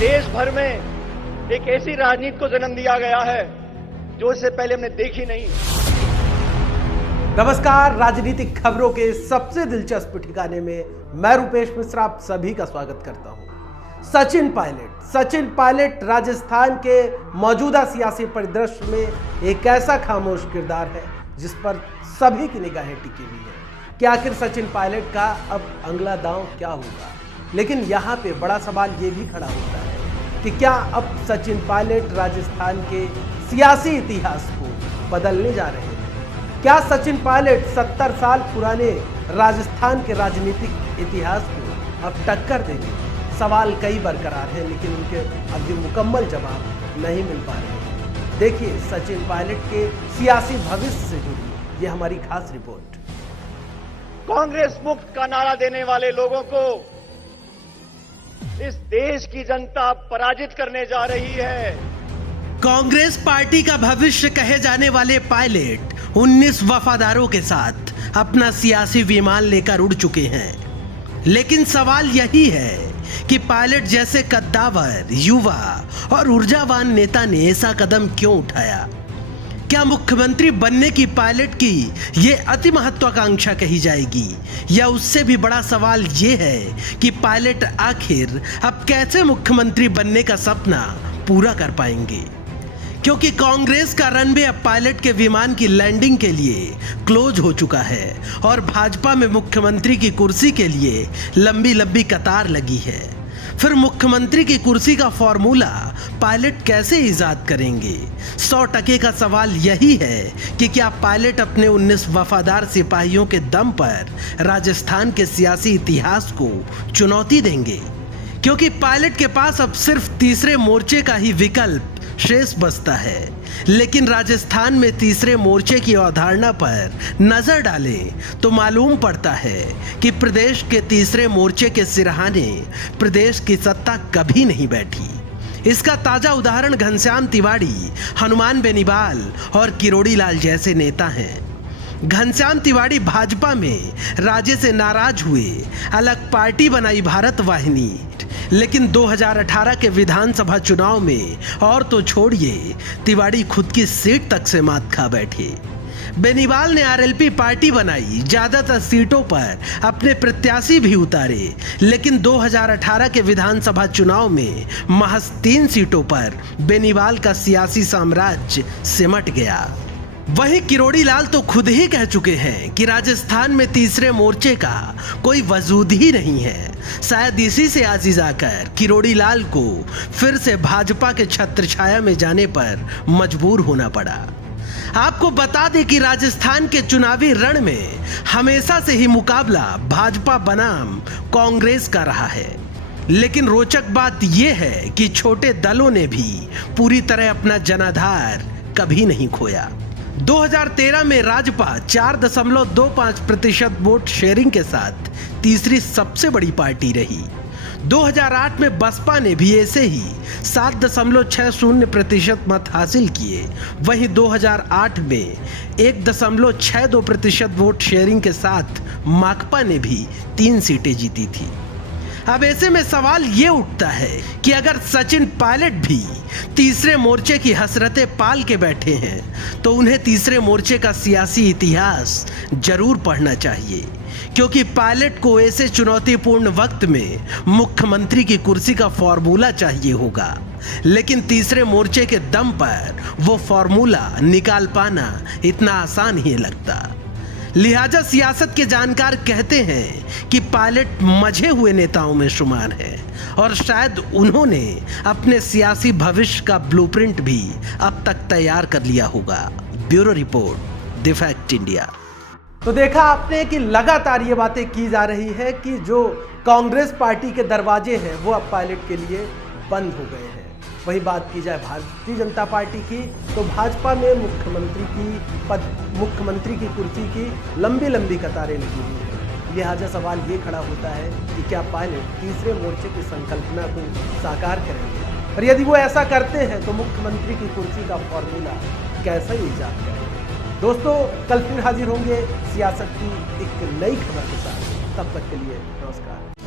देश भर में एक ऐसी राजनीति को जन्म दिया गया है जो इससे पहले हमने देखी नहीं। नमस्कार, राजनीतिक खबरों के सबसे दिलचस्प ठिकाने में मैं रूपेश मिश्रा आप सभी का स्वागत करता हूं। सचिन पायलट राजस्थान के मौजूदा सियासी परिदृश्य में एक ऐसा खामोश किरदार है जिस पर सभी की निगाहें टिकी हुई है कि आखिर सचिन पायलट का अब अगला दांव क्या होगा। लेकिन यहाँ पे बड़ा सवाल ये भी खड़ा होता है कि क्या अब सचिन पायलट राजस्थान के सियासी इतिहास को बदलने जा रहे हैं। क्या सचिन पायलट 70 साल पुराने राजस्थान के राजनीतिक इतिहास को अब टक्कर देंगे। सवाल कई बरकरार हैं लेकिन उनके अभी मुकम्मल जवाब नहीं मिल पा रहे हैं। देखिए सचिन पायलट के सियासी भविष्य से जुड़ी ये हमारी खास रिपोर्ट। कांग्रेस मुक्त का नारा देने वाले लोगों को इस देश की जनता पराजित करने जा रही है। कांग्रेस पार्टी का भविष्य कहे जाने वाले पायलट 19 वफादारों के साथ अपना सियासी विमान लेकर उड़ चुके हैं। लेकिन सवाल यही है कि पायलट जैसे कद्दावर, युवा और ऊर्जावान नेता ने ऐसा कदम क्यों उठाया। क्या मुख्यमंत्री बनने की पायलट की ये अति महत्वाकांक्षा कही जाएगी, या उससे भी बड़ा सवाल ये है कि पायलट आखिर अब कैसे मुख्यमंत्री बनने का सपना पूरा कर पाएंगे। क्योंकि कांग्रेस का रनवे अब पायलट के विमान की लैंडिंग के लिए क्लोज हो चुका है और भाजपा में मुख्यमंत्री की कुर्सी के लिए लंबी लंबी कतार लगी है। फिर मुख्यमंत्री की कुर्सी का फॉर्मूला पायलट कैसे इजाद करेंगे। 100% का सवाल यही है कि क्या पायलट अपने 19 वफादार सिपाहियों के दम पर राजस्थान के सियासी इतिहास को चुनौती देंगे। क्योंकि पायलट के पास अब सिर्फ तीसरे मोर्चे का ही विकल्प शेष बचता है। लेकिन राजस्थान में तीसरे मोर्चे की अवधारणा पर नजर डालें तो मालूम पड़ता है कि प्रदेश के तीसरे मोर्चे के सिरहाने प्रदेश की सत्ता कभी नहीं बैठी। इसका ताजा उदाहरण घनश्याम तिवाड़ी, हनुमान बेनीवाल और किरोड़ी लाल जैसे नेता हैं। घनश्याम तिवाड़ी भाजपा में राजे से नाराज हुए, अलग पार्टी बनाई भारत वाहिनी। लेकिन 2018 के विधानसभा चुनाव में और तो छोड़िए, तिवाड़ी खुद की सीट तक से मात खा बैठे। बेनीवाल ने आरएलपी पार्टी बनाई, ज्यादातर सीटों पर अपने प्रत्याशी भी उतारे। लेकिन 2018 के विधानसभा चुनाव में महज 3 सीटों पर बेनीवाल का सियासी साम्राज्य सिमट गया। वहीं किरोड़ी लाल तो खुद ही कह चुके हैं कि राजस्थान में तीसरे मोर्चे का कोई वजूद ही नहीं है। शायद इसी से आजीज आकर किरोड़ी लाल को फिर से भाजपा के छत्रछाया में जाने पर मजबूर होना पड़ा। आपको बता दें कि राजस्थान के चुनावी रण में हमेशा से ही मुकाबला भाजपा बनाम कांग्रेस का रहा है। लेकिन रोचक बात यह है कि छोटे दलों ने भी पूरी तरह अपना जनाधार कभी नहीं खोया। 2013 में राजपा 4.25% वोट शेयरिंग के साथ तीसरी सबसे बड़ी पार्टी रही। 2008 में बसपा ने भी ऐसे ही 7.60% मत हासिल किए। वहीं 2008 में 1.62% वोट शेयरिंग के साथ माकपा ने भी 3 सीटें जीती थी। अब ऐसे में सवाल ये उठता है कि अगर सचिन पायलट भी तीसरे मोर्चे की हसरतें पाल के बैठे हैं तो उन्हें तीसरे मोर्चे का सियासी इतिहास जरूर पढ़ना चाहिए। क्योंकि पायलट को ऐसे चुनौतीपूर्ण वक्त में मुख्यमंत्री की कुर्सी का फॉर्मूला चाहिए होगा। लेकिन तीसरे मोर्चे के दम पर वो फॉर्मूला निकाल पाना इतना आसान ही लगता। लिहाजा सियासत के जानकार कहते हैं कि पायलट मजे हुए नेताओं में शुमार है और शायद उन्होंने अपने सियासी भविष्य का ब्लूप्रिंट भी अब तक तैयार कर लिया होगा। Bureau report, the fact India. तो देखा आपने कि लगातार ये बातें की जा रही है कि जो कांग्रेस पार्टी के दरवाजे हैं वो अब पायलट के लिए बंद हो गए हैं। वही बात की जाए भारतीय जनता पार्टी की तो भाजपा में मुख्यमंत्री की कुर्सी की लंबी लंबी कतारें लगी हुई हैं। लिहाजा सवाल ये खड़ा होता है कि क्या पायलट तीसरे मोर्चे की संकल्पना को साकार करेंगे, और यदि वो ऐसा करते हैं तो मुख्यमंत्री की कुर्सी का फॉर्मूला कैसा ईजाद करेंगे। दोस्तों कल फिर हाजिर होंगे सियासत की एक नई खबर के साथ। तब तक के लिए नमस्कार।